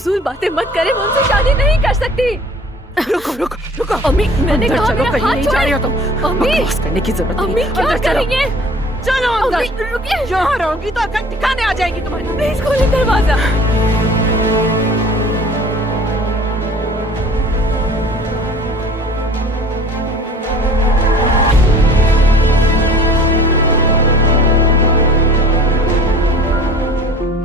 फजूल बातें मत करे, मैं उनसे शादी नहीं कर सकती। रुको रुको रुको अम्मी, मैंने अंदर कहा चलो, मेरा कहीं हाथ नहीं जा रही हो तुम। अम्मी, बकवास करने की जरूरत अम्मी नहीं। क्या अंदर कर चलो, रही हैं? चलो अंदर। अम्मी रुकिए, यहाँ रहोगी तो अकल ठिकाने आ जाएगी तुम्हारी। प्लीज खोलिए दरवाजा।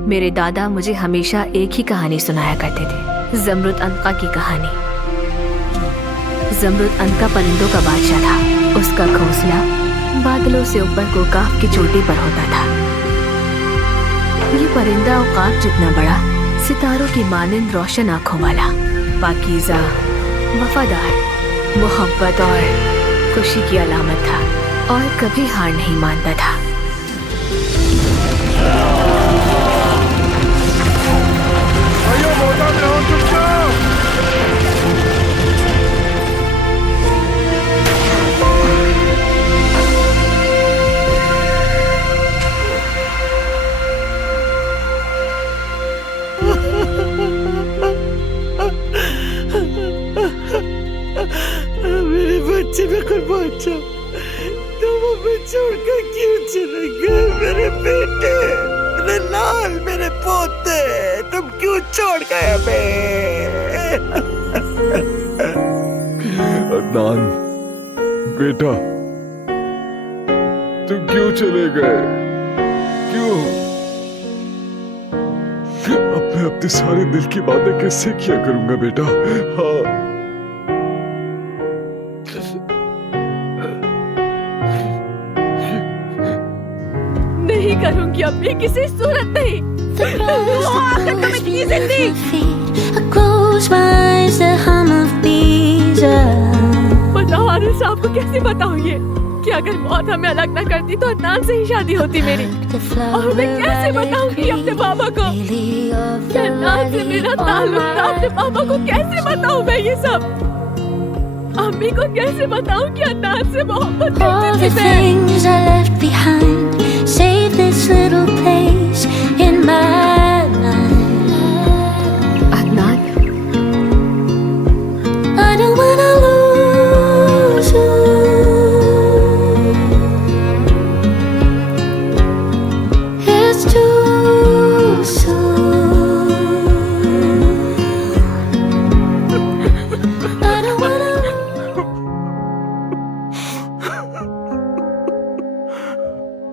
मेरे दादा मुझे हमेशा एक ही कहानी सुनाया करते थे, ज़मरुद अनका की कहानी। ज़मरुद अनका परिंदों का बादशाह था। उसका घोंसला बादलों से ऊपर कोकाफ की चोटी पर होता था। ये परिंदा औकाफ जितना बड़ा, सितारों की मानिंद रोशन आंखों वाला, पाकीज़ा, वफादार, मोहब्बत और खुशी की अलामत था, और कभी हार नहीं मानता था। मेरे बच्चे में कुर्बान जाओ, तुम हमें छोड़कर क्यों चले गए? मेरे बेटे, मेरे लाल, मेरे पोते, तुम क्यों छोड़ गए हमें? अदनान बेटा, तुम क्यों चले गए? क्यों? अब मैं अपने सारे दिल की बातें किससे किया करूंगा बेटा? हाँ, नहीं करूंगी अम्मी, किसी सूरत नहीं। बताओ आदिल साहब को कैसे बताऊं ये कि अगर मौत हमें अलग न करती तो अदनान से ही शादी होती मेरी। और मैं कैसे बताऊंगी अपने पापा को कि अदनान से मेरा ताल्लुक था? अपने पापा को कैसे बताऊं मैं ये सब? अम्मी को कैसे बताऊं कि अदनान से मोहब्बत करती थी अदनान,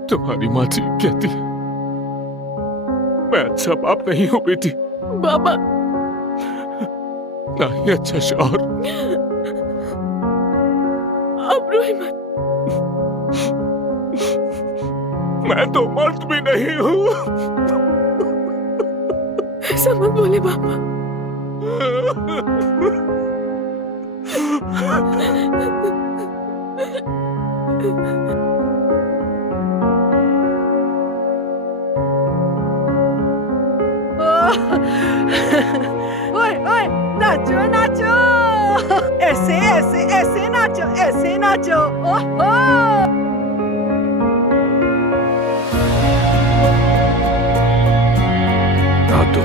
तुम्हारी माँ ठीक कहती है, मैं अच्छा बाप नहीं हूँ बेटी, बाबा ना ही अच्छा शौहर। अब रोए मत। मैं तो मर्द भी नहीं हूँ। ऐसा मत बोले बाबा। ओए ओए, नाचो नाचो, ऐसे ऐसे ऐसे नाचो, ऐसे नाचो। ओहो, हाथ दो।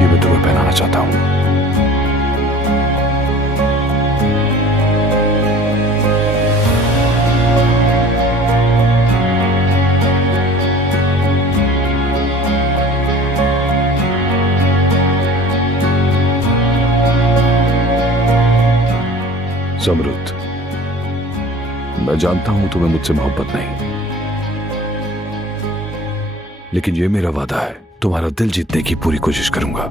ये मैं तुम्हें पहनाना चाहता हूँ। ज़मरुद, मैं जानता हूं तुम्हें मुझसे मोहब्बत नहीं, लेकिन ये मेरा वादा है, तुम्हारा दिल जीतने की पूरी कोशिश करूंगा।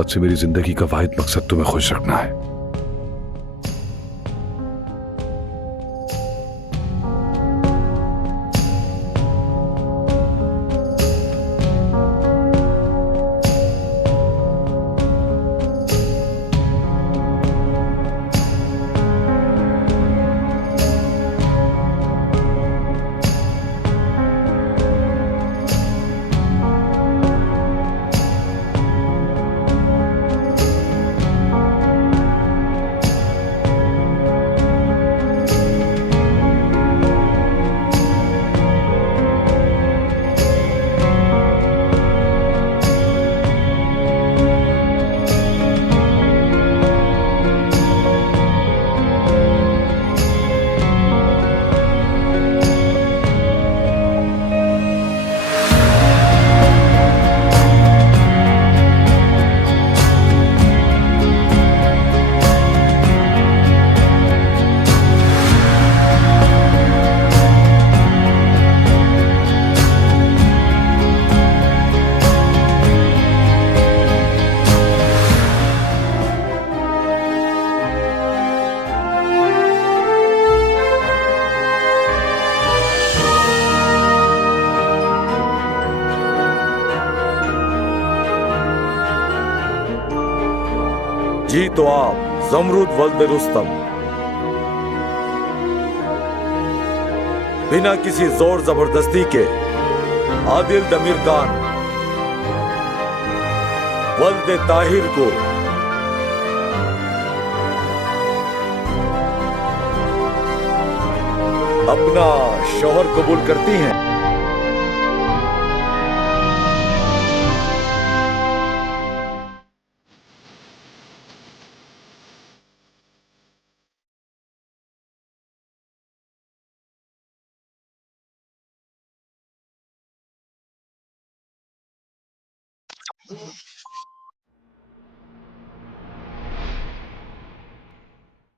आज से मेरी जिंदगी का वाहिद मकसद तुम्हें खुश रखना है। जी तो आप जमरूद वल्द रुस्तम बिना किसी जोर जबरदस्ती के आदिल दमीर खान वल्द ताहिर को अपना शौहर कबूल करती हैं?